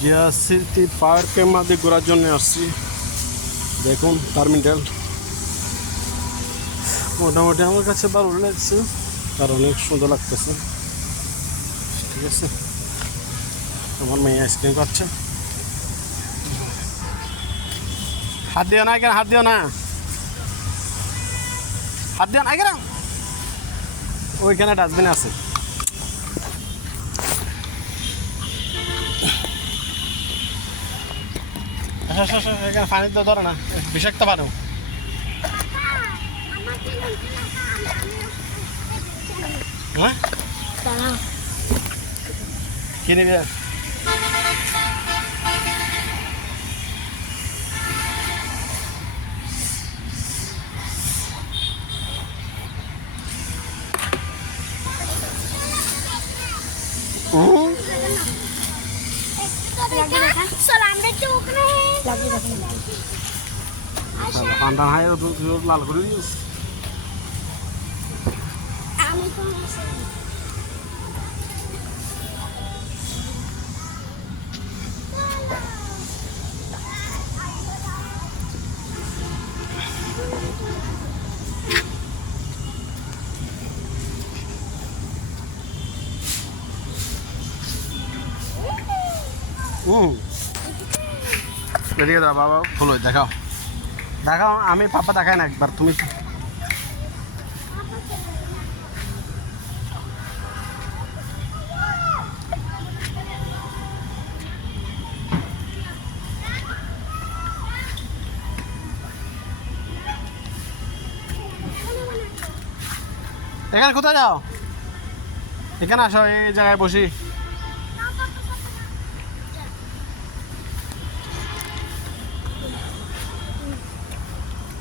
Zia city পার্কের মধ্যে ঘোরার জন্য আসছি। দেখুন টার্মিনাল মোটামুটি আমার কাছে ভালো লাগছে, আর অনেক সুন্দর লাগতেছে। ঠিক আছে, আমার মেয়ে আইসক্রিম খাচ্ছে। হাত দিও না কেন, হাত দিও না, হাত দিও না কেন। ওইখানে ডাস্টবিন আছে। এখানে পানি তো ধরে না, বিষাক্ত পানি। হ্যাঁ কি নিবি? পান্ডা হাই লাল করে দিস। এদিকে দাও বাবা, ফুল দেখাও দেখাও। আমি পাপা দেখাই না একবার, তুমি এখানে কোথায় যাও? এখানে আসো, এই জায়গায় বসি।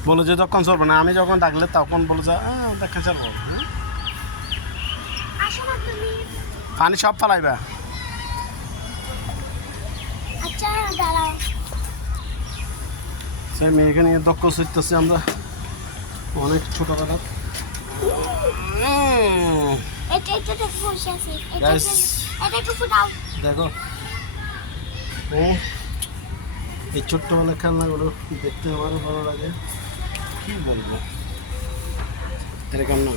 বলো যে তখন চলবে না, আমি যখন ডাকলে তখন বলো যে দেখা চলবো। পানি সব ফালাইবা। সেই মেয়েকে নিয়ে দক্ষ শিখতেছি আমরা, অনেক ছোটখাটো। দেখো এই ছোট্টবেলার খেলনাগুলো দেখতে আমারও ভালো লাগে। কি বলবো, এরকম না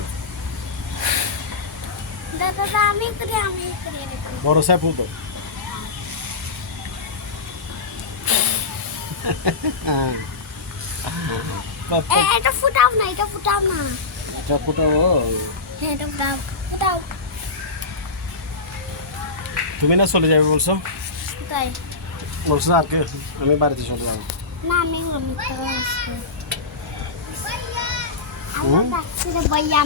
বড় সাইফুল তো। এটা ফুটাও না, এটা ফুটাও না, এটা ফুটাবো। হ্যাঁ এটা ফুটাও, ফুটাও। তুমি না চলে যাবে বলছো? তাই বলছো আর কে? আমি বাড়িতে চলে যাবো। না আমি মিথ্যা কথা বলছি। আমার বাচ্চারা বইয়া